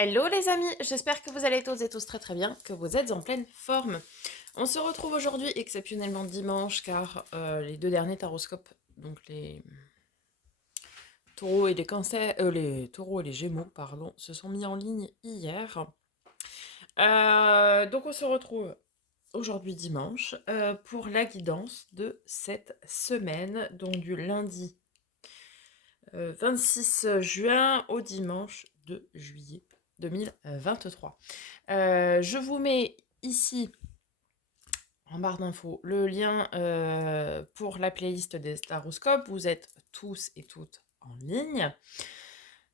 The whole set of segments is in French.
Hello les amis, j'espère que vous allez tous et tous très très bien, que vous êtes en pleine forme. On se retrouve aujourd'hui exceptionnellement dimanche car les deux derniers taroscopes, donc les taureaux et les cancers, les taureaux et les gémeaux, pardon, se sont mis en ligne hier. Donc on se retrouve aujourd'hui dimanche pour la guidance de cette semaine, donc du lundi 26 juin au dimanche 2 juillet 2023. Je vous mets ici en barre d'infos le lien pour la playlist des staroscopes. Vous êtes tous et toutes en ligne.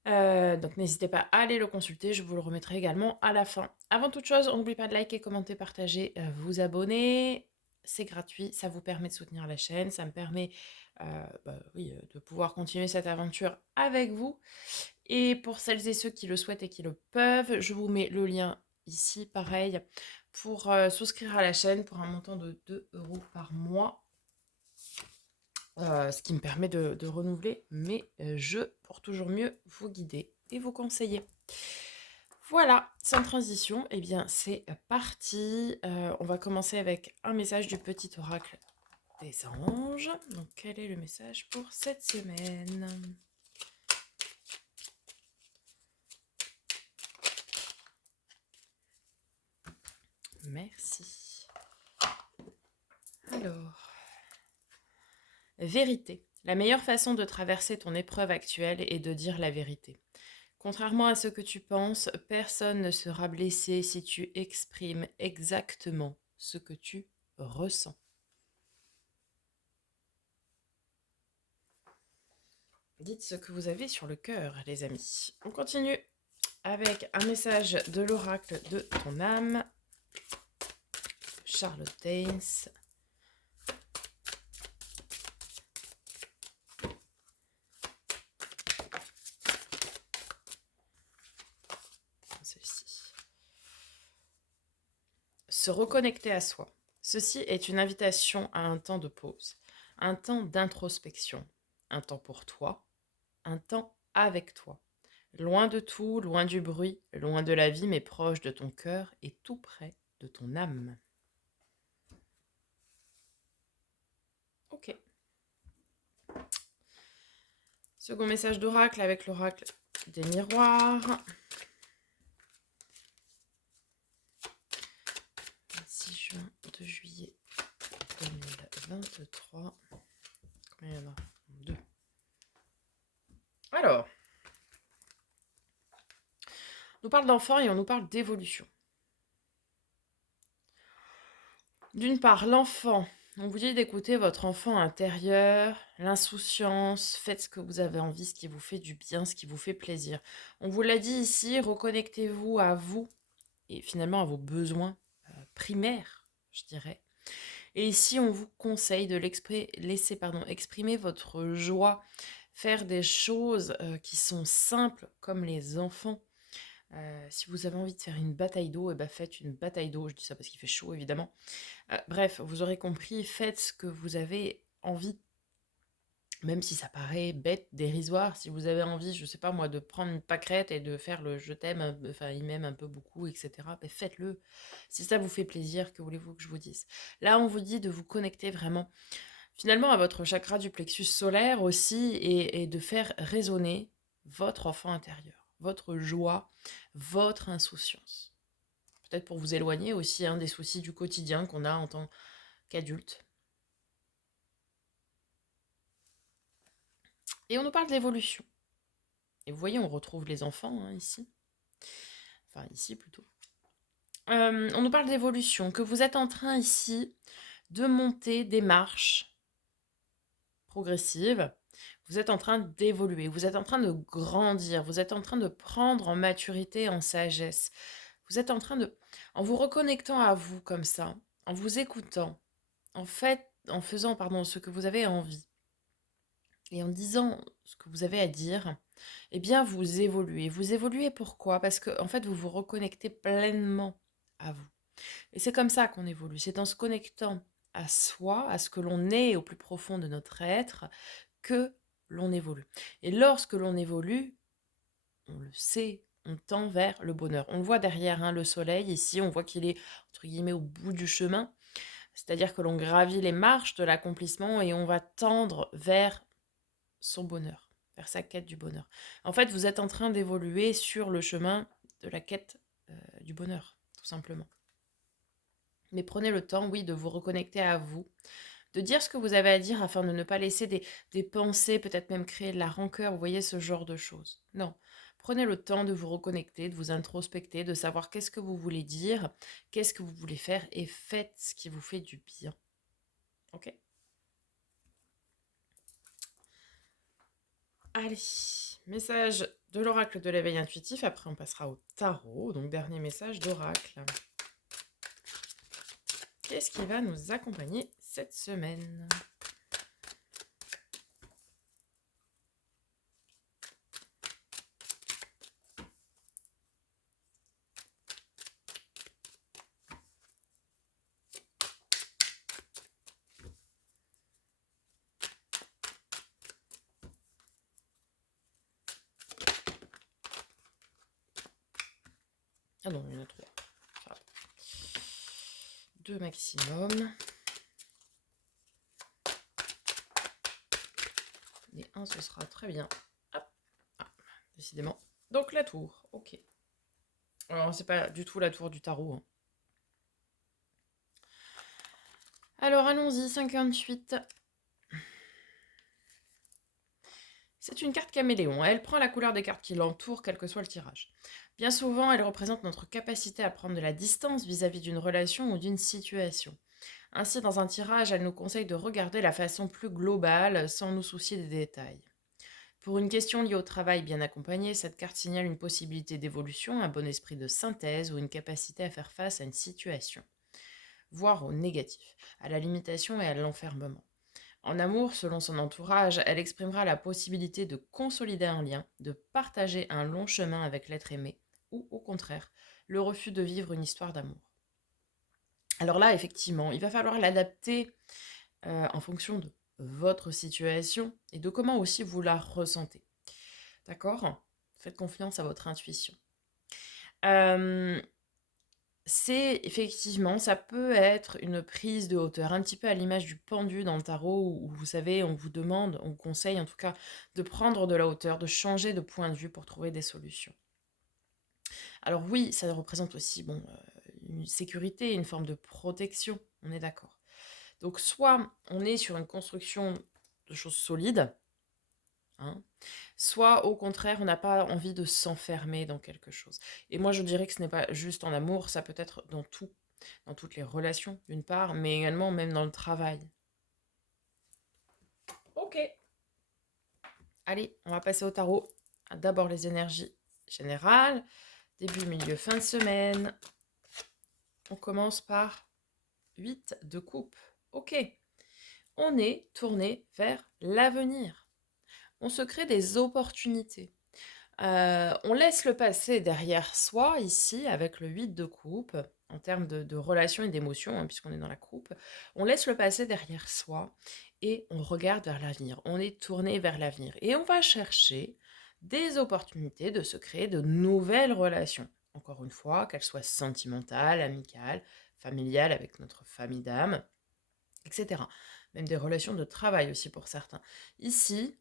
Donc n'hésitez pas à aller le consulter, je vous le remettrai également à la fin. Avant toute chose, n'oubliez pas de liker, commenter, partager, vous abonner. C'est gratuit, ça vous permet de soutenir la chaîne, ça me permet de pouvoir continuer cette aventure avec vous. Et pour celles et ceux qui le souhaitent et qui le peuvent, je vous mets le lien ici, pareil, pour souscrire à la chaîne pour un montant de 2 € par mois. Ce qui me permet de renouveler mes jeux pour toujours mieux vous guider et vous conseiller. Voilà, sans transition, eh bien c'est parti. On va commencer avec un message du petit oracle des anges. Donc quel est le message pour cette semaine ? Merci. Alors, vérité. La meilleure façon de traverser ton épreuve actuelle est de dire la vérité. Contrairement à ce que tu penses, personne ne sera blessé si tu exprimes exactement ce que tu ressens. Dites ce que vous avez sur le cœur, les amis. On continue avec un message de l'oracle de ton âme, Charlotte Danes. Ceci. Se reconnecter à soi. Ceci est une invitation à un temps de pause, un temps d'introspection, un temps pour toi, un temps avec toi. Loin de tout, loin du bruit, loin de la vie, mais proche de ton cœur et tout près de ton âme. Ok. Second message d'oracle avec l'oracle des miroirs. 6 juin, 2 juillet 2023. Combien il y en a ? 2. Alors, on nous parle d'enfants et on nous parle d'évolution. D'une part, l'enfant. On vous dit d'écouter votre enfant intérieur, l'insouciance, faites ce que vous avez envie, ce qui vous fait du bien, ce qui vous fait plaisir. On vous l'a dit ici, reconnectez-vous à vous et finalement à vos besoins primaires, je dirais. Et ici, on vous conseille de laisser exprimer votre joie, faire des choses qui sont simples comme les enfants. Si vous avez envie de faire une bataille d'eau, faites une bataille d'eau. Je dis ça parce qu'il fait chaud, évidemment. Bref, vous aurez compris, faites ce que vous avez envie. Même si ça paraît bête, dérisoire, si vous avez envie, je sais pas moi, de prendre une pâquerette et de faire le je t'aime, enfin il m'aime un peu beaucoup, etc. Faites-le. Si ça vous fait plaisir, que voulez-vous que je vous dise ? Là, on vous dit de vous connecter vraiment, finalement, à votre chakra du plexus solaire aussi, et de faire résonner votre enfant intérieur, votre joie, votre insouciance. Peut-être pour vous éloigner aussi des soucis du quotidien qu'on a en tant qu'adulte. Et on nous parle d'évolution. Et vous voyez, on retrouve les enfants ici. Enfin, ici plutôt. On nous parle d'évolution, que vous êtes en train ici de monter des marches progressives. Vous êtes en train d'évoluer, vous êtes en train de grandir, vous êtes en train de prendre en maturité, en sagesse. Vous êtes en train de... En vous reconnectant à vous comme ça, en vous écoutant, en faisant ce que vous avez envie, et en disant ce que vous avez à dire, eh bien, vous évoluez. Vous évoluez pourquoi ? Parce que, en fait, vous vous reconnectez pleinement à vous. Et c'est comme ça qu'on évolue. C'est en se connectant à soi, à ce que l'on est au plus profond de notre être, que l'on évolue. Et lorsque l'on évolue, on le sait, on tend vers le bonheur. On le voit derrière, hein, le soleil, ici, on voit qu'il est, entre guillemets, au bout du chemin. C'est-à-dire que l'on gravit les marches de l'accomplissement et on va tendre vers son bonheur, vers sa quête du bonheur. En fait, vous êtes en train d'évoluer sur le chemin de la quête du bonheur, tout simplement. Mais prenez le temps, oui, de vous reconnecter à vous, de dire ce que vous avez à dire afin de ne pas laisser des pensées, peut-être même créer de la rancœur, vous voyez, ce genre de choses. Non, prenez le temps de vous reconnecter, de vous introspecter, de savoir qu'est-ce que vous voulez dire, qu'est-ce que vous voulez faire et faites ce qui vous fait du bien. Ok? Allez, message de l'oracle de l'éveil intuitif, après on passera au tarot, donc dernier message d'oracle. Qu'est-ce qui va nous accompagner cette semaine? Ah non, il y en a 3. Ça va. 2 maximum. Et 1, ce sera très bien. Hop. Ah, décidément. Donc la tour, ok. Alors, c'est pas du tout la tour du tarot. Hein. Alors, allons-y, 58. C'est une carte caméléon. Elle prend la couleur des cartes qui l'entourent, quel que soit le tirage. Bien souvent, elle représente notre capacité à prendre de la distance vis-à-vis d'une relation ou d'une situation. Ainsi, dans un tirage, elle nous conseille de regarder la façon plus globale, sans nous soucier des détails. Pour une question liée au travail bien accompagné, cette carte signale une possibilité d'évolution, un bon esprit de synthèse ou une capacité à faire face à une situation, voire au négatif, à la limitation et à l'enfermement. En amour, selon son entourage, elle exprimera la possibilité de consolider un lien, de partager un long chemin avec l'être aimé, ou au contraire, le refus de vivre une histoire d'amour. Alors là, effectivement, il va falloir l'adapter en fonction de votre situation et de comment aussi vous la ressentez. D'accord? Faites confiance à votre intuition. C'est effectivement, ça peut être une prise de hauteur, un petit peu à l'image du pendu dans le tarot, où vous savez, on vous demande, on vous conseille en tout cas, de prendre de la hauteur, de changer de point de vue pour trouver des solutions. Alors oui, ça représente aussi une sécurité, une forme de protection, on est d'accord. Donc soit on est sur une construction de choses solides, hein, soit au contraire, on n'a pas envie de s'enfermer dans quelque chose. Et moi, je dirais que ce n'est pas juste en amour, ça peut être dans tout, dans toutes les relations, d'une part, mais également même dans le travail. Ok. Allez, on va passer au tarot. D'abord les énergies générales, début, milieu, fin de semaine. On commence par 8 de coupe. Ok. On est tourné vers l'avenir. On se crée des opportunités. On laisse le passé derrière soi, ici, avec le 8 de coupe, en termes de relations et d'émotions, hein, puisqu'on est dans la coupe. On laisse le passé derrière soi et on regarde vers l'avenir. On est tourné vers l'avenir. Et on va chercher des opportunités de se créer de nouvelles relations. Encore une fois, qu'elles soient sentimentales, amicales, familiales avec notre famille d'âme, etc. Même des relations de travail aussi pour certains. Ici,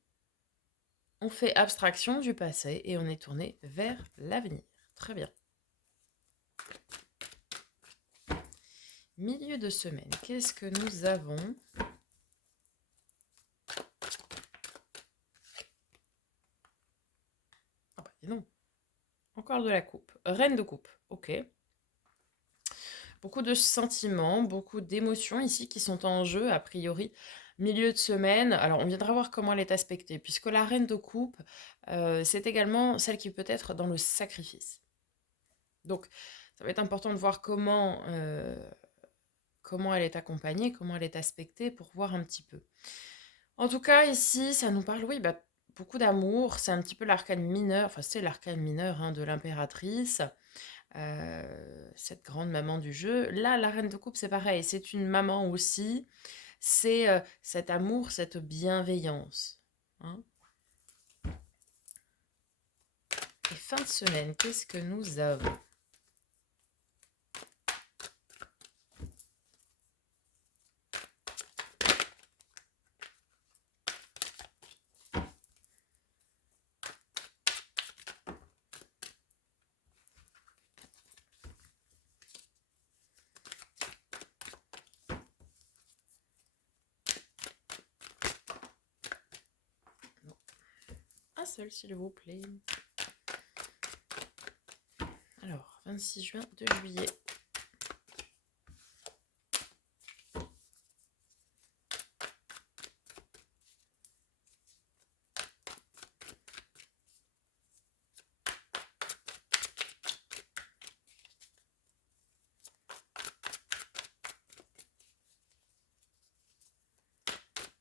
on fait abstraction du passé et on est tourné vers l'avenir. Très bien. Milieu de semaine, qu'est-ce que nous avons? Ah bah dis non. Encore de la coupe. Reine de coupe, ok. Beaucoup de sentiments, beaucoup d'émotions ici qui sont en jeu, a priori. Milieu de semaine, alors on viendra voir comment elle est aspectée, puisque la reine de coupe, c'est également celle qui peut être dans le sacrifice. Donc, ça va être important de voir comment elle est accompagnée, comment elle est aspectée, pour voir un petit peu. En tout cas, ici, ça nous parle, oui, beaucoup d'amour. C'est un petit peu l'arcane mineur, enfin c'est l'arcane mineur, hein, de l'impératrice, cette grande maman du jeu. Là, la reine de coupe, c'est pareil, c'est une maman aussi. C'est cet amour, cette bienveillance. Hein. Et fin de semaine, qu'est-ce que nous avons? Non. Un seul, s'il vous plaît. Alors, 26 juin, 2 juillet.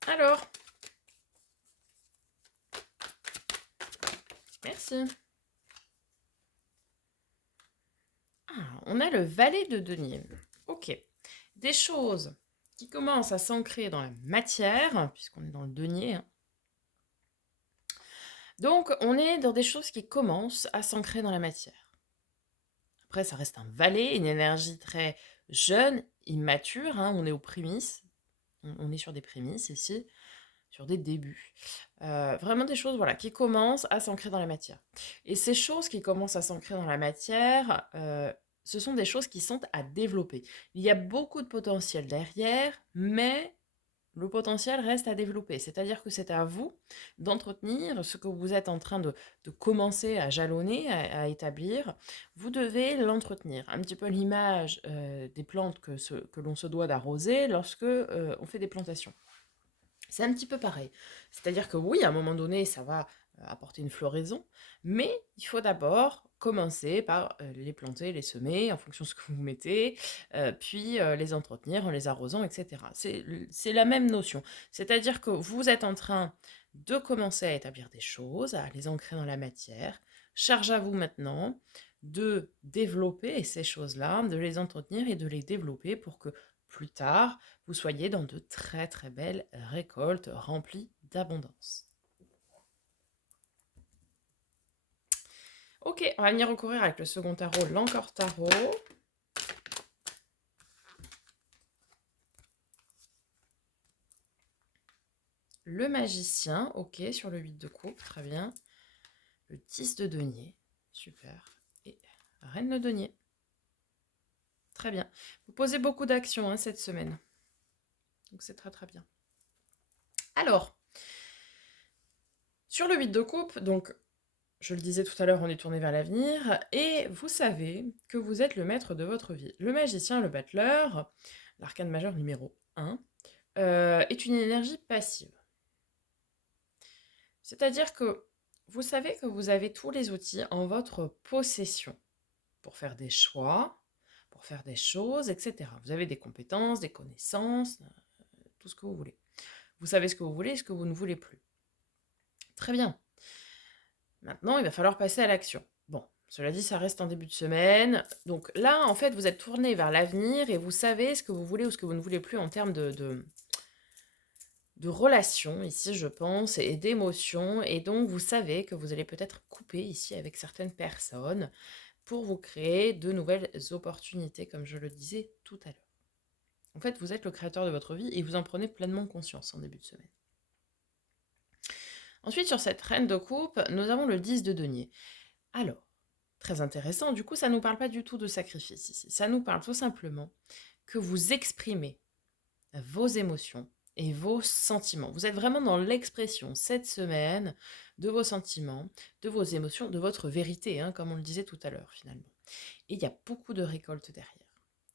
Alors, merci. On a le valet de denier. Ok. Des choses qui commencent à s'ancrer dans la matière, puisqu'on est dans le denier. Donc, on est dans des choses qui commencent à s'ancrer dans la matière. Après, ça reste un valet, une énergie très jeune, immature. On est aux prémices. On est sur des prémices ici, sur des débuts. Vraiment des choses voilà, qui commencent à s'ancrer dans la matière. Et ces choses qui commencent à s'ancrer dans la matière, ce sont des choses qui sont à développer. Il y a beaucoup de potentiel derrière, mais le potentiel reste à développer. C'est-à-dire que c'est à vous d'entretenir ce que vous êtes en train de commencer à jalonner, à établir. Vous devez l'entretenir. Un petit peu l'image des plantes que l'on se doit d'arroser lorsque on fait des plantations. C'est un petit peu pareil. C'est-à-dire que oui, à un moment donné, ça va apporter une floraison, mais il faut d'abord commencer par les planter, les semer en fonction de ce que vous mettez, puis les entretenir en les arrosant, etc. C'est la même notion. C'est-à-dire que vous êtes en train de commencer à établir des choses, à les ancrer dans la matière. Charge à vous maintenant de développer ces choses-là, de les entretenir et de les développer pour que plus tard, vous soyez dans de très très belles récoltes remplies d'abondance. Ok, on va venir recourir avec le second tarot, l'Encore Tarot. Le Magicien, ok, sur le 8 de coupe, très bien. Le 10 de denier, super. Et Reine de denier. Très bien. Vous posez beaucoup d'actions cette semaine. Donc c'est très très bien. Alors, sur le 8 de coupe, donc je le disais tout à l'heure, on est tourné vers l'avenir, et vous savez que vous êtes le maître de votre vie. Le magicien, le battleur, l'arcane majeur numéro 1, est une énergie passive. C'est-à-dire que vous savez que vous avez tous les outils en votre possession pour faire des choix, pour faire des choses, etc. Vous avez des compétences, des connaissances, tout ce que vous voulez. Vous savez ce que vous voulez et ce que vous ne voulez plus. Très bien. Maintenant, il va falloir passer à l'action. Bon, cela dit, ça reste en début de semaine. Donc là, en fait, vous êtes tourné vers l'avenir et vous savez ce que vous voulez ou ce que vous ne voulez plus en termes de relations, ici, je pense, et d'émotions. Et donc, vous savez que vous allez peut-être couper ici avec certaines personnes pour vous créer de nouvelles opportunités, comme je le disais tout à l'heure. En fait, vous êtes le créateur de votre vie et vous en prenez pleinement conscience en début de semaine. Ensuite, sur cette reine de coupe, nous avons le 10 de denier. Alors, très intéressant, du coup, ça ne nous parle pas du tout de sacrifice ici. Ça nous parle tout simplement que vous exprimez vos émotions et vos sentiments. Vous êtes vraiment dans l'expression cette semaine de vos sentiments, de vos émotions, de votre vérité, comme on le disait tout à l'heure finalement. Et il y a beaucoup de récoltes derrière.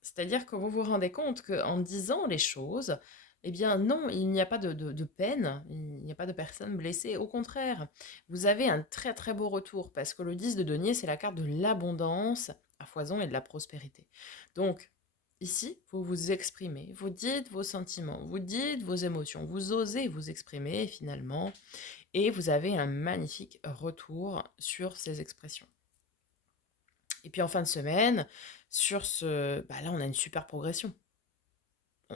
C'est-à-dire que vous vous rendez compte qu'en disant les choses, eh bien non, il n'y a pas de peine, il n'y a pas de personnes blessées. Au contraire, vous avez un très très beau retour parce que le 10 de denier, c'est la carte de l'abondance à foison et de la prospérité. Donc, ici, vous vous exprimez, vous dites vos sentiments, vous dites vos émotions, vous osez vous exprimer finalement et vous avez un magnifique retour sur ces expressions. Et puis en fin de semaine, là on a une super progression.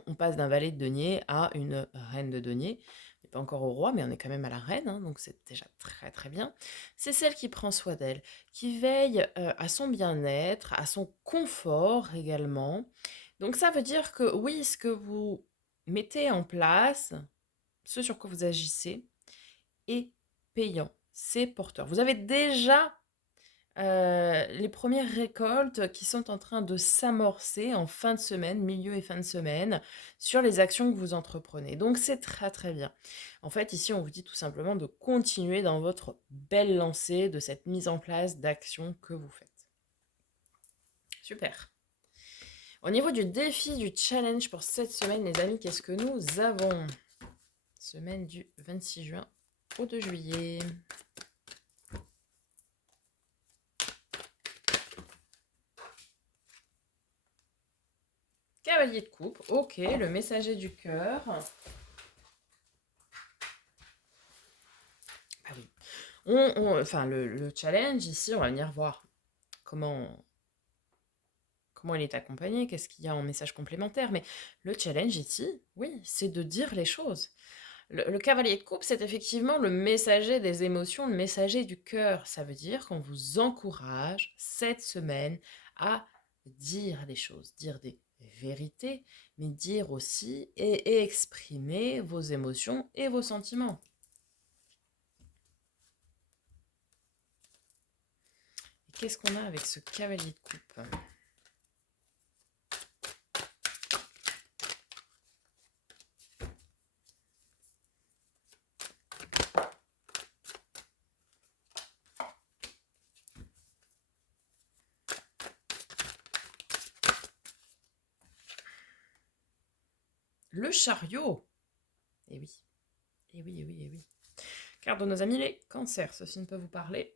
On passe d'un valet de denier à une reine de denier. n'est pas encore au roi, mais on est quand même à la reine, hein, donc c'est déjà très très bien. C'est celle qui prend soin d'elle, qui veille à son bien-être, à son confort également. Donc ça veut dire que oui, ce que vous mettez en place, ce sur quoi vous agissez, est payant, c'est porteur. Vous avez déjà les premières récoltes qui sont en train de s'amorcer en fin de semaine, milieu et fin de semaine, sur les actions que vous entreprenez. Donc c'est très très bien. En fait, ici, on vous dit tout simplement de continuer dans votre belle lancée de cette mise en place d'actions que vous faites. Super. Au niveau du défi, du challenge pour cette semaine, les amis, qu'est-ce que nous avons? Semaine du 26 juin au 2 juillet. Cavalier de coupe, ok, le messager du cœur. Ah oui. Enfin, le challenge ici, on va venir voir comment, comment il est accompagné, qu'est-ce qu'il y a en message complémentaire. Mais le challenge ici, oui, c'est de dire les choses. Le cavalier de coupe, c'est effectivement le messager des émotions, le messager du cœur. Ça veut dire qu'on vous encourage cette semaine à dire les choses, dire des vérités, mais dire aussi et exprimer vos émotions et vos sentiments. Et qu'est-ce qu'on a avec ce cavalier de coupe? Le chariot. Eh oui, eh oui, eh oui, eh oui. Carte de nos amis les cancers, ceci ne peut vous parler.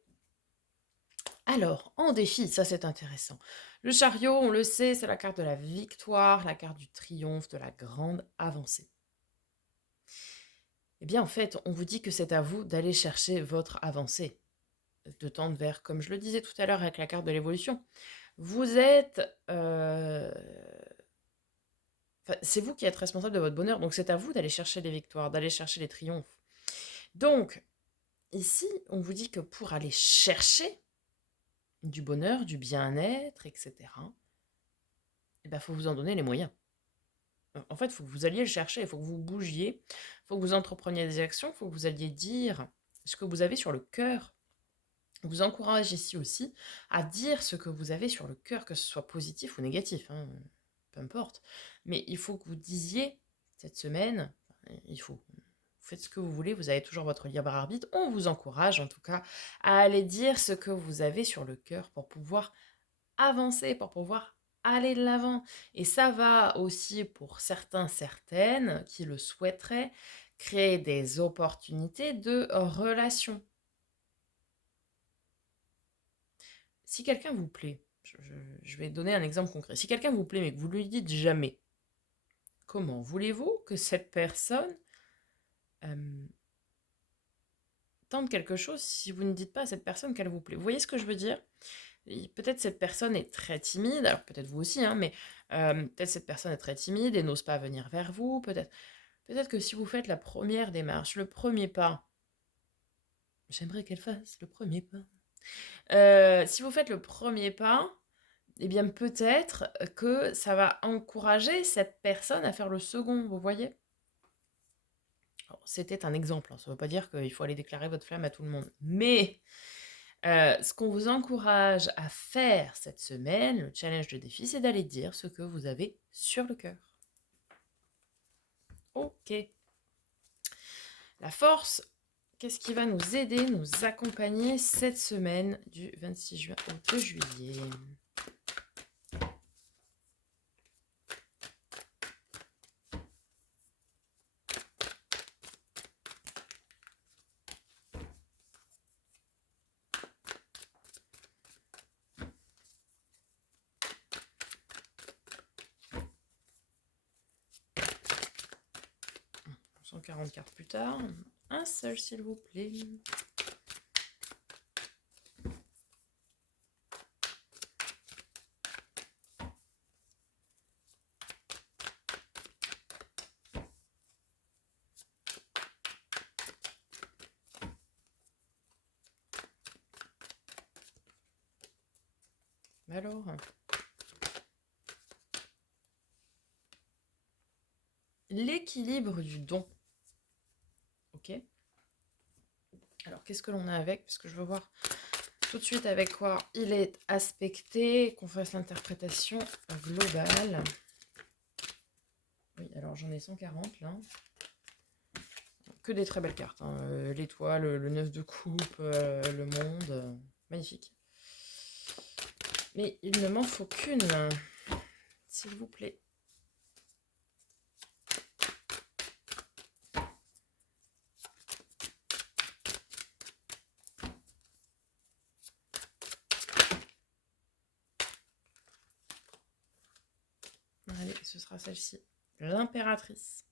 Alors, en défi, ça c'est intéressant. Le chariot, on le sait, c'est la carte de la victoire, la carte du triomphe, de la grande avancée. Eh bien, en fait, on vous dit que c'est à vous d'aller chercher votre avancée, de tendre vers, comme je le disais tout à l'heure avec la carte de l'évolution. Vous êtes... c'est vous qui êtes responsable de votre bonheur, donc c'est à vous d'aller chercher les victoires, d'aller chercher les triomphes. Donc, ici, on vous dit que pour aller chercher du bonheur, du bien-être, etc., il faut vous en donner les moyens. En fait, il faut que vous alliez le chercher, il faut que vous bougiez, il faut que vous entrepreniez des actions, il faut que vous alliez dire ce que vous avez sur le cœur. Je vous encourage ici aussi à dire ce que vous avez sur le cœur, que ce soit positif ou négatif, hein, peu importe. Mais il faut que vous disiez cette semaine, il faut, vous faites ce que vous voulez, vous avez toujours votre libre arbitre. On vous encourage en tout cas à aller dire ce que vous avez sur le cœur pour pouvoir avancer, pour pouvoir aller de l'avant. Et ça va aussi pour certains, certaines qui le souhaiteraient, créer des opportunités de relation. Si quelqu'un vous plaît, je vais donner un exemple concret. Si quelqu'un vous plaît mais que vous lui dites jamais, comment voulez-vous que cette personne tente quelque chose si vous ne dites pas à cette personne qu'elle vous plaît? Vous voyez ce que je veux dire? Peut-être cette personne est très timide, alors peut-être vous aussi, hein, mais peut-être cette personne est très timide et n'ose pas venir vers vous. Peut-être que si vous faites la première démarche, le premier pas, j'aimerais qu'elle fasse le premier pas. Si vous faites le premier pas, eh bien peut-être que ça va encourager cette personne à faire le second, vous voyez? C'était un exemple, hein, ça ne veut pas dire qu'il faut aller déclarer votre flamme à tout le monde. Mais ce qu'on vous encourage à faire cette semaine, le challenge de défi, c'est d'aller dire ce que vous avez sur le cœur. Ok. La force, qu'est-ce qui va nous aider, nous accompagner cette semaine du 26 juin au 2 juillet? « 140 cartes plus tard. Un seul, s'il vous plaît. Alors, l'équilibre du don. Ok. Alors, qu'est-ce que l'on a avec? Parce que je veux voir tout de suite avec quoi il est aspecté, qu'on fasse l'interprétation globale. Oui, alors j'en ai 140 là. Que des très belles cartes, hein. L'étoile, le 9 de coupe, le monde. Magnifique. Mais il ne m'en faut qu'une, s'il vous plaît. Allez, ce sera celle-ci. L'impératrice.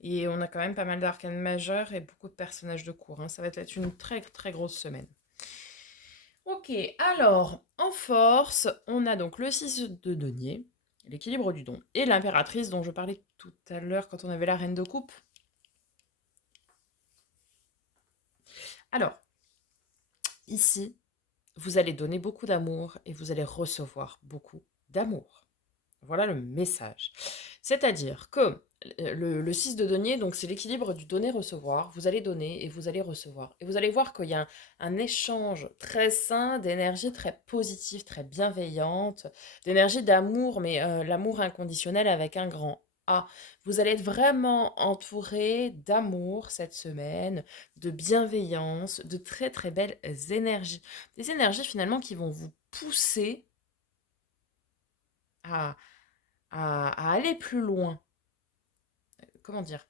Et on a quand même pas mal d'arcanes majeures et beaucoup de personnages de cour, hein. Ça va être une très très grosse semaine. Ok, alors, en force, on a donc le 6 de denier, l'équilibre du don, et l'impératrice dont je parlais tout à l'heure quand on avait la reine de coupe. Alors, ici, vous allez donner beaucoup d'amour et vous allez recevoir beaucoup d'amour. Voilà le message. C'est-à-dire que le 6 de denier, donc c'est l'équilibre du donner-recevoir. Vous allez donner et vous allez recevoir. Et vous allez voir qu'il y a un échange très sain d'énergie très positive, très bienveillante, d'énergie d'amour, mais l'amour inconditionnel avec un grand A. Vous allez être vraiment entouré d'amour cette semaine, de bienveillance, de très très belles énergies. Des énergies finalement qui vont vous pousser à à aller plus loin. Comment dire?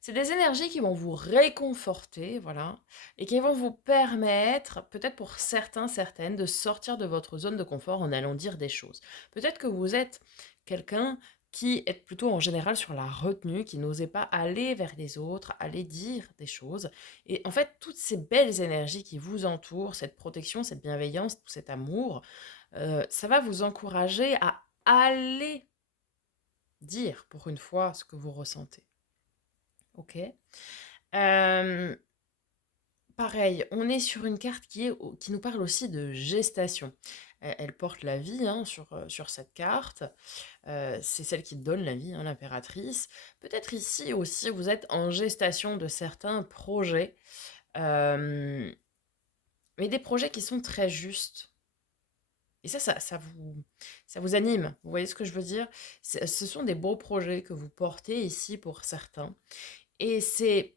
C'est des énergies qui vont vous réconforter, voilà, et qui vont vous permettre, peut-être pour certains, certaines, de sortir de votre zone de confort en allant dire des choses. Peut-être que vous êtes quelqu'un qui est plutôt en général sur la retenue, qui n'osait pas aller vers les autres, aller dire des choses. Et en fait, toutes ces belles énergies qui vous entourent, cette protection, cette bienveillance, tout cet amour, ça va vous encourager à aller dire pour une fois ce que vous ressentez. Ok. Euh, Pareil, on est sur une carte qui nous parle aussi de gestation. Elle porte la vie, hein, sur cette carte. C'est celle qui donne la vie, hein, l'impératrice. Peut-être ici aussi, vous êtes en gestation de certains projets, euh, mais des projets qui sont très justes. Et ça vous anime. Vous voyez ce que je veux dire? Ce sont des beaux projets que vous portez ici pour certains. Et c'est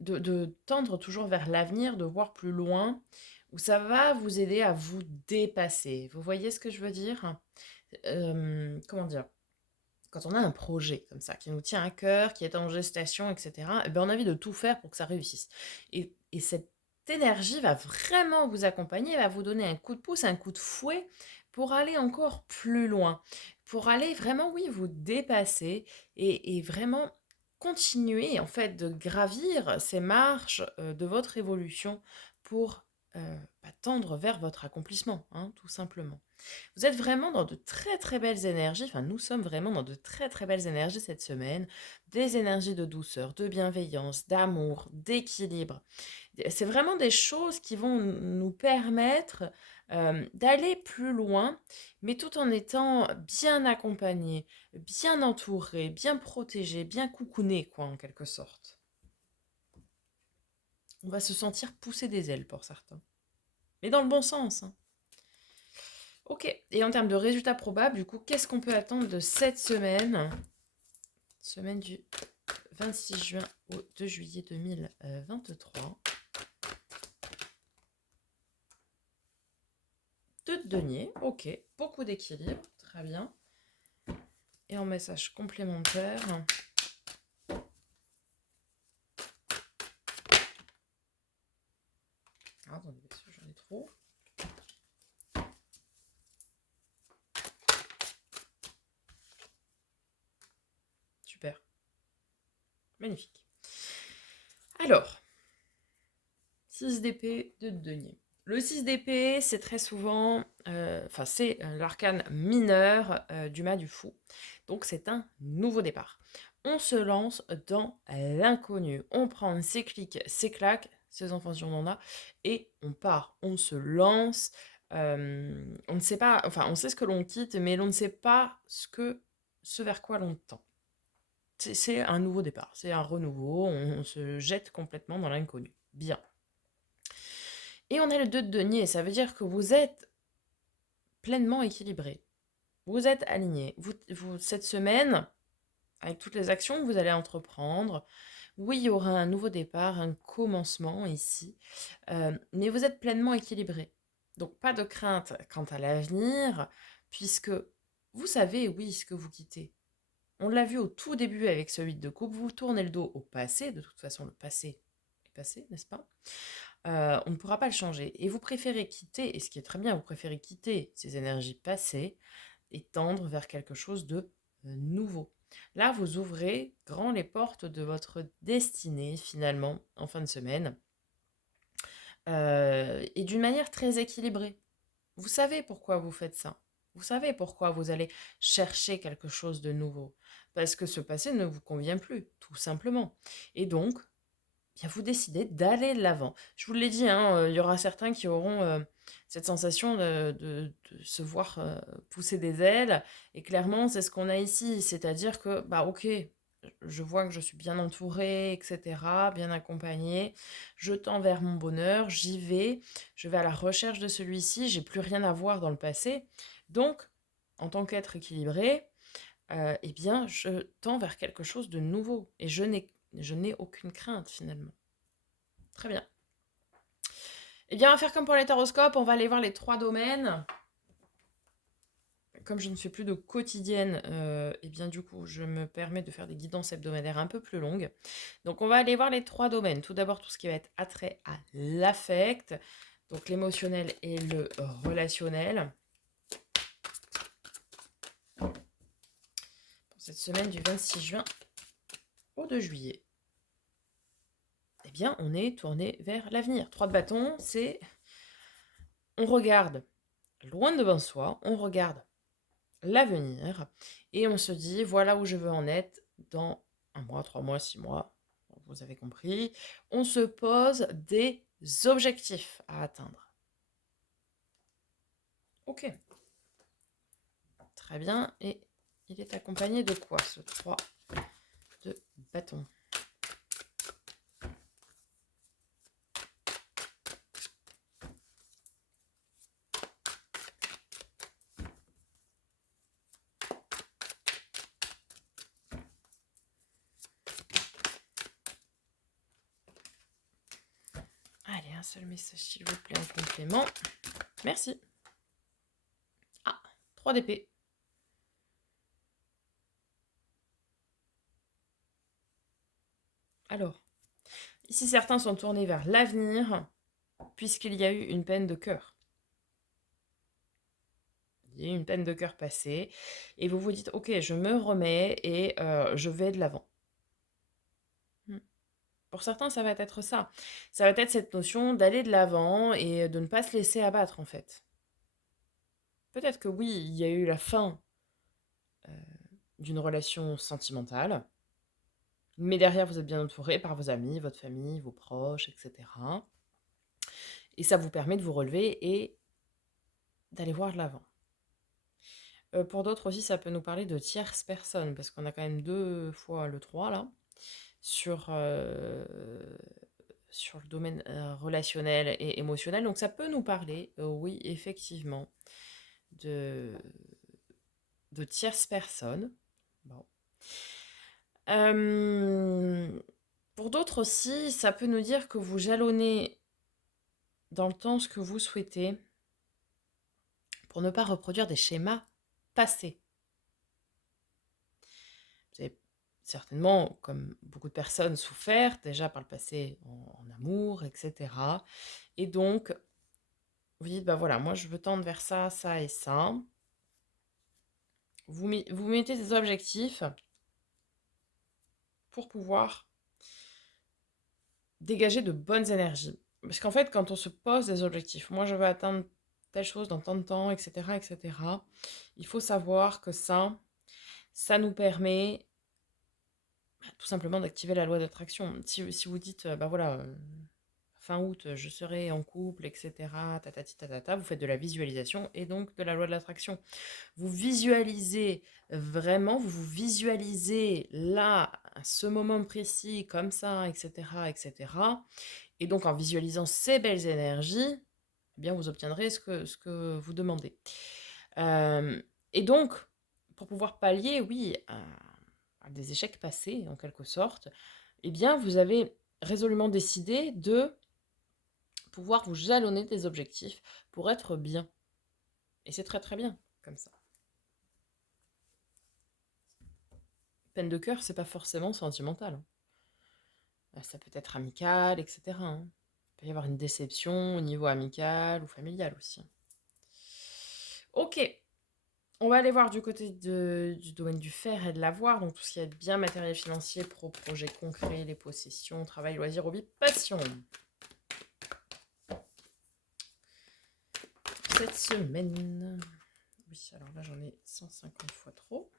de tendre toujours vers l'avenir, de voir plus loin, où ça va vous aider à vous dépasser. Vous voyez ce que je veux dire? Comment dire? Quand on a un projet comme ça, qui nous tient à cœur, qui est en gestation, etc., eh ben on a envie de tout faire pour que ça réussisse. Et cette énergie va vraiment vous accompagner, va vous donner un coup de pouce, un coup de fouet pour aller encore plus loin, pour aller vraiment, oui, vous dépasser et vraiment continuer en fait de gravir ces marches de votre évolution pour tendre vers votre accomplissement, hein, tout simplement. Vous êtes vraiment dans de très très belles énergies, enfin nous sommes vraiment dans de très très belles énergies cette semaine, des énergies de douceur, de bienveillance, d'amour, d'équilibre. C'est vraiment des choses qui vont nous permettre d'aller plus loin, mais tout en étant bien accompagnés, bien entourés, bien protégés, bien coucounés, quoi, en quelque sorte. On va se sentir pousser des ailes pour certains, mais dans le bon sens, hein. Ok, et en termes de résultats probables, du coup, qu'est-ce qu'on peut attendre de cette semaine? Semaine du 26 juin au 2 juillet 2023. Deux de denier, ok, beaucoup d'équilibre, très bien. Et en message complémentaire. Ah, attendez, parce que j'en ai trop. Super. Magnifique. Alors, 6 d'épée, 2 de denier. Le 6 d'épée, c'est très souvent, c'est l'arcane mineur du mât du fou. Donc c'est un nouveau départ. On se lance dans l'inconnu. On prend ses clics, ses claques, ses enfants si on en a, et on part. On se lance On ne sait pas, enfin, on sait ce que l'on quitte, mais l'on ne sait pas ce vers quoi l'on tend. C'est un nouveau départ, c'est un renouveau, on se jette complètement dans l'inconnu. Bien. Et on a le 2 de denier, ça veut dire que vous êtes pleinement équilibré. Vous êtes aligné. Cette semaine, avec toutes les actions que vous allez entreprendre, oui, il y aura un nouveau départ, un commencement ici, mais vous êtes pleinement équilibré. Donc pas de crainte quant à l'avenir, puisque vous savez, oui, ce que vous quittez. On l'a vu au tout début avec ce 8 de coupe, vous tournez le dos au passé, de toute façon le passé est passé, n'est-ce pas? On ne pourra pas le changer. Et vous préférez quitter, et ce qui est très bien, vous préférez quitter ces énergies passées et tendre vers quelque chose de nouveau. Là, vous ouvrez grand les portes de votre destinée, finalement, en fin de semaine, et d'une manière très équilibrée. Vous savez pourquoi vous faites ça. Vous savez pourquoi vous allez chercher quelque chose de nouveau. Parce que ce passé ne vous convient plus, tout simplement. Et donc, bien, vous décidez d'aller de l'avant. Je vous l'ai dit, hein, il y aura certains qui auront cette sensation de se voir pousser des ailes. Et clairement, c'est ce qu'on a ici. C'est-à-dire que, bah ok, je vois que je suis bien entourée, etc., bien accompagnée. Je tends vers mon bonheur, j'y vais. Je vais à la recherche de celui-ci. J'ai plus rien à voir dans le passé. Donc, en tant qu'être équilibré, eh bien, je tends vers quelque chose de nouveau. Et je n'ai aucune crainte finalement. Très bien. Eh bien, on va faire comme pour les taroscopes, on va aller voir les 3 domaines. Comme je ne fais plus de quotidienne, eh bien du coup, je me permets de faire des guidances hebdomadaires un peu plus longues. Donc, on va aller voir les 3 domaines. Tout d'abord, tout ce qui va être attrait à l'affect, donc l'émotionnel et le relationnel. Pour cette semaine du 26 juin au 2 juillet. Eh bien, on est tourné vers l'avenir. 3 de bâton, c'est... On regarde loin devant soi, on regarde l'avenir et on se dit voilà où je veux en être dans 1 mois, 3 mois, 6 mois, vous avez compris. On se pose des objectifs à atteindre. Ok, très bien. Et il est accompagné de quoi ce 3 de bâton? Allez, un seul message s'il vous plaît en complément. Merci. Ah, 3 d'épée. Alors, ici certains sont tournés vers l'avenir puisqu'il y a eu une peine de cœur. Il y a eu une peine de cœur passée et vous vous dites ok, je me remets et je vais de l'avant. Pour certains, ça va être ça. Ça va être cette notion d'aller de l'avant et de ne pas se laisser abattre, en fait. Peut-être que oui, il y a eu la fin d'une relation sentimentale, mais derrière, vous êtes bien entouré par vos amis, votre famille, vos proches, etc. Et ça vous permet de vous relever et d'aller voir de l'avant. Pour d'autres aussi, ça peut nous parler de tierces personnes, parce qu'on a quand même 2 fois le 3 là, sur, sur le domaine relationnel et émotionnel. Donc ça peut nous parler, oui, effectivement, de, de tierces personnes. Bon. Pour d'autres aussi, ça peut nous dire que vous jalonnez dans le temps ce que vous souhaitez pour ne pas reproduire des schémas passés. Vous avez certainement, comme beaucoup de personnes, souffert déjà par le passé en amour, etc. Et donc, vous dites, bah voilà, moi je veux tendre vers ça, ça et ça. Vous mettez des objectifs pour pouvoir dégager de bonnes énergies. Parce qu'en fait, quand on se pose des objectifs, moi je veux atteindre telle chose dans tant de temps, etc., etc., il faut savoir que ça nous permet tout simplement d'activer la loi d'attraction. Si vous dites, bah voilà, fin août, je serai en couple, etc. Tatati tatata, vous faites de la visualisation et donc de la loi de l'attraction. Vous visualisez vraiment, vous vous visualisez là, à ce moment précis, comme ça, etc., etc. Et donc, en visualisant ces belles énergies, eh bien, vous obtiendrez ce que vous demandez. Euh, et donc, pour pouvoir pallier, oui, à des échecs passés, en quelque sorte, eh bien, vous avez résolument décidé de pouvoir vous jalonner des objectifs pour être bien. Et c'est très très bien, comme ça. Peine de cœur, c'est pas forcément sentimental, hein. Ça peut être amical, etc., hein. Il peut y avoir une déception au niveau amical ou familial aussi. Ok, on va aller voir du côté du domaine du faire et de l'avoir, donc tout ce qui est bien matériel financier, projet concret, les possessions, travail, loisirs, hobby, passion. Cette semaine... Oui, alors là j'en ai 150 fois trop.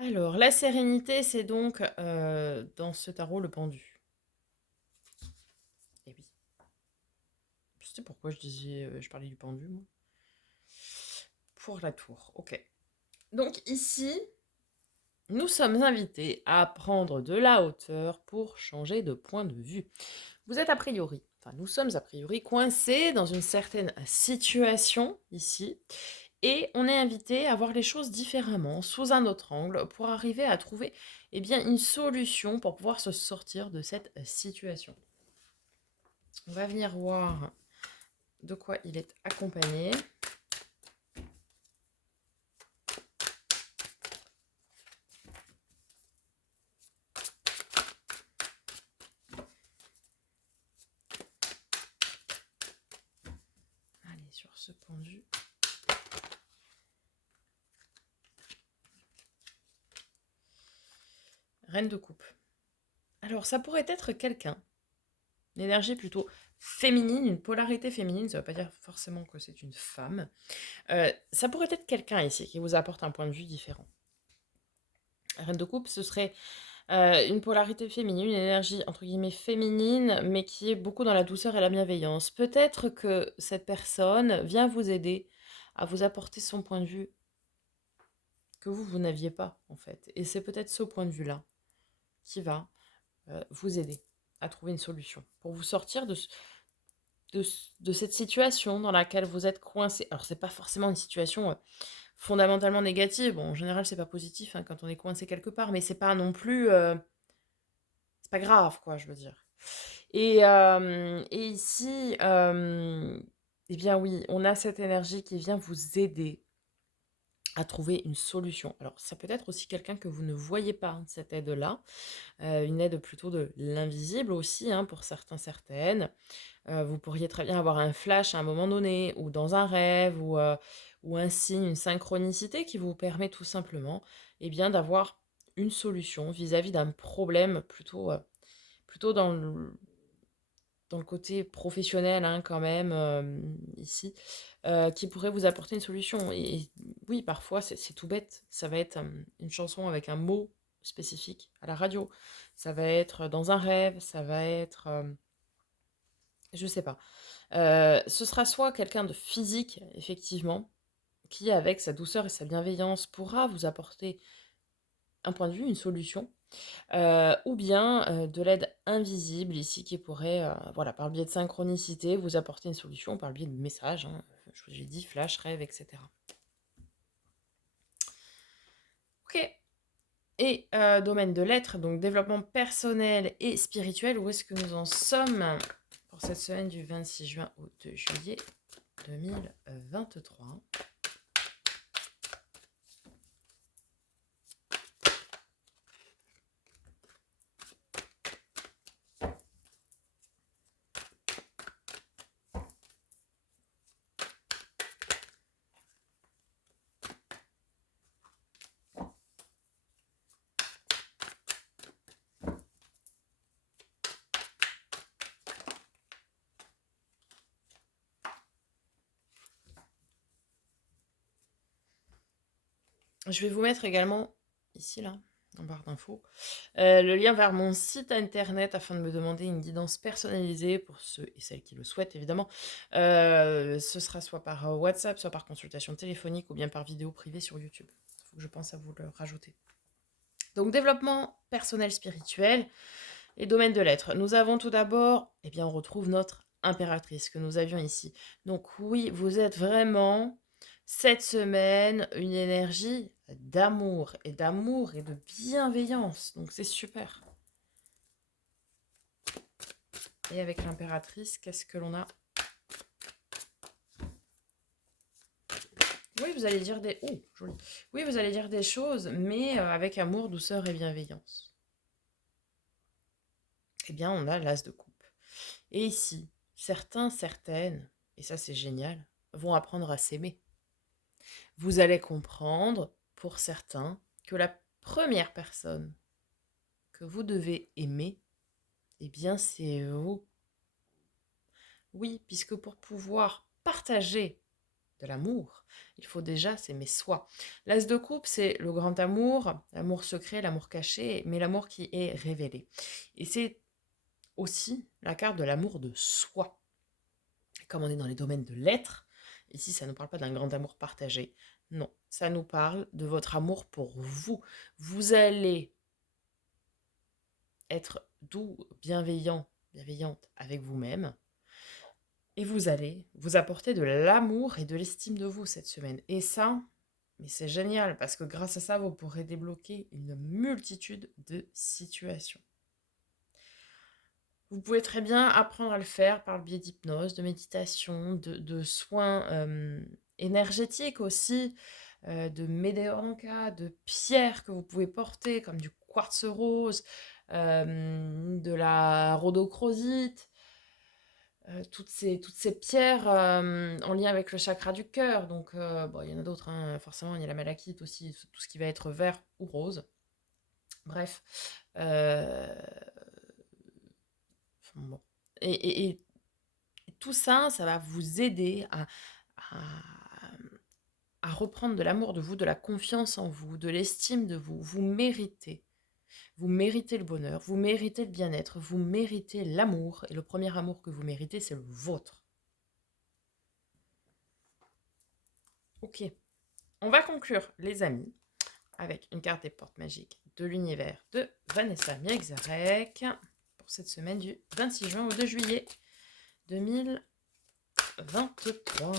Alors, la sérénité, c'est donc dans ce tarot le pendu. Eh oui. Je sais pourquoi je parlais du pendu, moi. Pour la tour, ok. Donc ici, nous sommes invités à prendre de la hauteur pour changer de point de vue. Vous êtes a priori, enfin nous sommes a priori coincés dans une certaine situation ici, et on est invité à voir les choses différemment, sous un autre angle, pour arriver à trouver eh bien, une solution pour pouvoir se sortir de cette situation. On va venir voir de quoi il est accompagné. Allez, sur ce pendu. Reine de coupe. Alors, ça pourrait être quelqu'un, une énergie plutôt féminine, une polarité féminine, ça ne veut pas dire forcément que c'est une femme. Ça pourrait être quelqu'un ici qui vous apporte un point de vue différent. Reine de coupe, ce serait une polarité féminine, une énergie entre guillemets féminine, mais qui est beaucoup dans la douceur et la bienveillance. Peut-être que cette personne vient vous aider à vous apporter son point de vue que vous n'aviez pas, en fait. Et c'est peut-être ce point de vue-là qui va vous aider à trouver une solution pour vous sortir de cette situation dans laquelle vous êtes coincé. Alors, c'est pas forcément une situation fondamentalement négative. Bon, en général, c'est pas positif hein, quand on est coincé quelque part, mais c'est pas non plus... c'est pas grave, quoi, je veux dire. Et ici, eh bien oui, on a cette énergie qui vient vous aider à trouver une solution. Alors, ça peut être aussi quelqu'un que vous ne voyez pas, hein, cette aide-là. Une aide plutôt de l'invisible aussi, hein, pour certains, certaines. Vous pourriez très bien avoir un flash à un moment donné, ou dans un rêve, ou un signe, une synchronicité qui vous permet tout simplement eh bien, d'avoir une solution vis-à-vis d'un problème plutôt dans le côté professionnel hein, quand même, ici, qui pourrait vous apporter une solution. Et oui, parfois, c'est tout bête. Ça va être une chanson avec un mot spécifique à la radio. Ça va être dans un rêve, ça va être... je sais pas. Ce sera soit quelqu'un de physique, effectivement, qui, avec sa douceur et sa bienveillance, pourra vous apporter un point de vue, une solution, ou bien de l'aide invisible ici qui pourrait, voilà, par le biais de synchronicité, vous apporter une solution, par le biais de messages, hein, je vous ai dit, flash, rêve, etc. Ok. Et domaine de l'être, donc développement personnel et spirituel, où est-ce que nous en sommes pour cette semaine du 26 juin au 2 juillet 2023. Je vais vous mettre également, ici là, en barre d'infos, le lien vers mon site internet afin de me demander une guidance personnalisée pour ceux et celles qui le souhaitent évidemment. Ce sera soit par WhatsApp, soit par consultation téléphonique ou bien par vidéo privée sur YouTube. Il faut que je pense à vous le rajouter. Donc développement personnel spirituel et domaine de l'être. Nous avons tout d'abord, eh bien on retrouve notre impératrice que nous avions ici. Donc oui, vous êtes vraiment cette semaine une énergie d'amour et de bienveillance. Donc c'est super. Et avec l'impératrice, qu'est-ce que l'on a? Oui, vous allez dire des... Oh, joli. Oui, vous allez dire des choses, mais avec amour, douceur et bienveillance. Eh bien, on a l'as de coupe. Et ici, certains, certaines, et ça c'est génial, vont apprendre à s'aimer. Vous allez comprendre, pour certains, que la première personne que vous devez aimer, eh bien c'est vous. Oui, puisque pour pouvoir partager de l'amour, il faut déjà s'aimer soi. L'as de coupe, c'est le grand amour, l'amour secret, l'amour caché, mais l'amour qui est révélé. Et c'est aussi la carte de l'amour de soi. Comme on est dans les domaines de l'être, ici ça ne parle pas d'un grand amour partagé, non, ça nous parle de votre amour pour vous. Vous allez être doux, bienveillante avec vous-même, et vous allez vous apporter de l'amour et de l'estime de vous cette semaine. Et ça, mais c'est génial, parce que grâce à ça, vous pourrez débloquer une multitude de situations. Vous pouvez très bien apprendre à le faire par le biais d'hypnose, de méditation, de soins énergétiques aussi, de médéanka, de pierres que vous pouvez porter, comme du quartz rose, de la rhodochrosite, toutes ces pierres en lien avec le chakra du cœur. Donc, bon, il y en a d'autres, hein, forcément, il y a la malachite aussi, tout ce qui va être vert ou rose. Bref. Bon. Et tout ça, ça va vous aider à, à reprendre de l'amour de vous, de la confiance en vous, de l'estime de vous. Vous méritez. Vous méritez le bonheur, vous méritez le bien-être, vous méritez l'amour. Et le premier amour que vous méritez, c'est le vôtre. Ok. On va conclure, les amis, avec une carte des portes magiques de l'univers de Vanessa Miexarek pour cette semaine du 26 juin au 2 juillet 2023.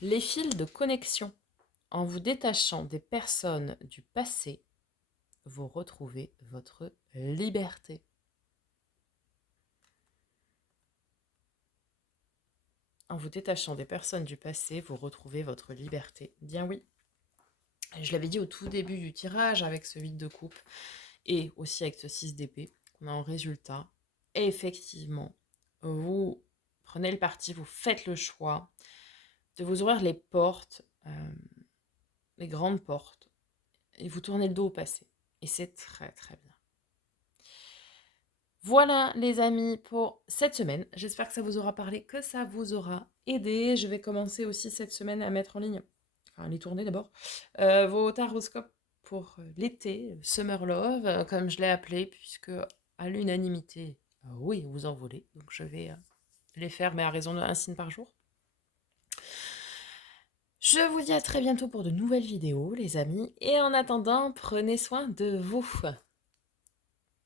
Les fils de connexion. En vous détachant des personnes du passé, vous retrouvez votre liberté. En vous détachant des personnes du passé, vous retrouvez votre liberté. Bien oui. Je l'avais dit au tout début du tirage avec ce 8 de coupe et aussi avec ce 6 d'épée qu'on a en résultat. Et effectivement, vous prenez le parti, vous faites le choix de vous ouvrir les portes, les grandes portes, et vous tournez le dos au passé. Et c'est très très bien. Voilà les amis pour cette semaine. J'espère que ça vous aura parlé, que ça vous aura aidé. Je vais commencer aussi cette semaine à mettre en ligne, enfin les tourner d'abord, vos taroscopes pour l'été, Summer Love, comme je l'ai appelé, puisque à l'unanimité, oui, vous en voulez. Donc je vais les faire, mais à raison d'un signe par jour. Je vous dis à très bientôt pour de nouvelles vidéos, les amis. Et en attendant, prenez soin de vous.